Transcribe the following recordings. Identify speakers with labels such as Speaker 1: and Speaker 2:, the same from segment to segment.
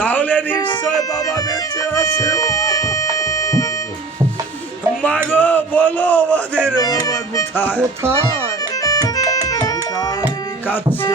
Speaker 1: তাহলে নিশ্চয় বাবা বেঁচে আছে। মাগো বলো আমাদের বাবা কোথায়?
Speaker 2: কোথায়?
Speaker 1: কাছে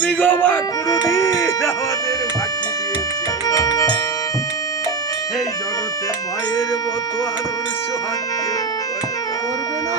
Speaker 1: তুমি গো মা কোনদিন আমাদের ফাঁকি দিয়েছে এই জগতে মায়ের মতো আদর্শ আর কেউ
Speaker 2: করবে না।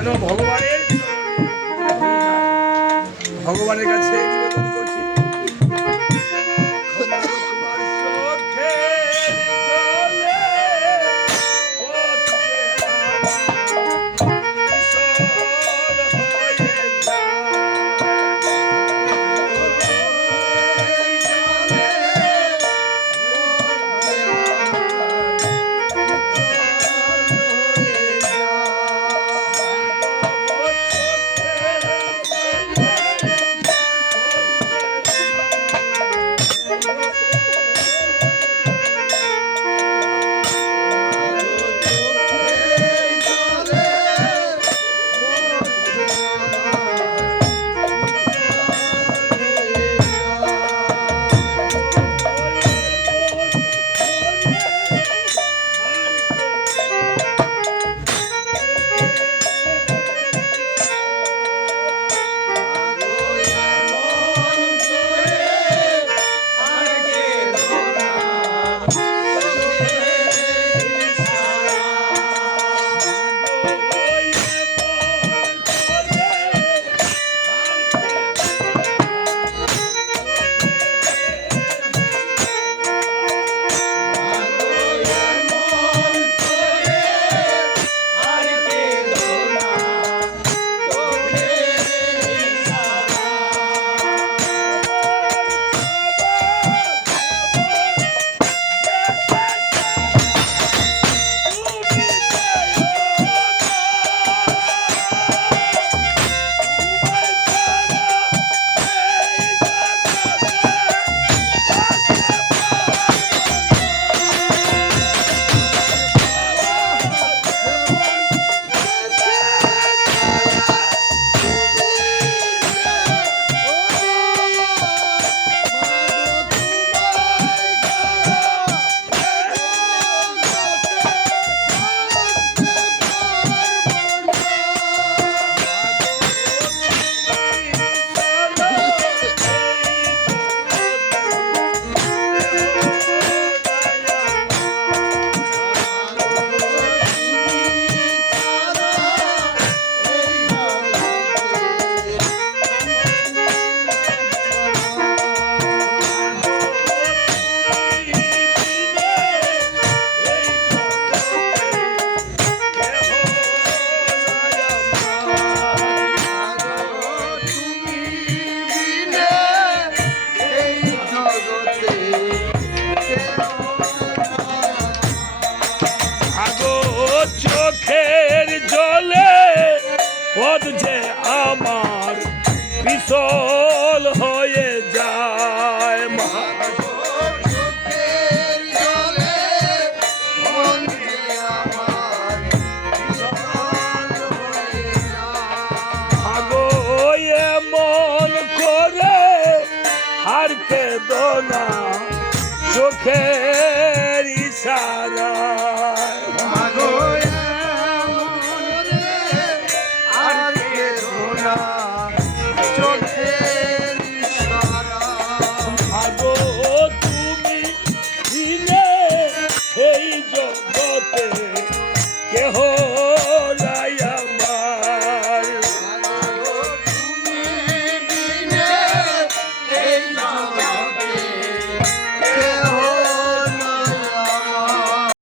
Speaker 1: যেন ভগবানের। ভগবানের কাছে কে চোখের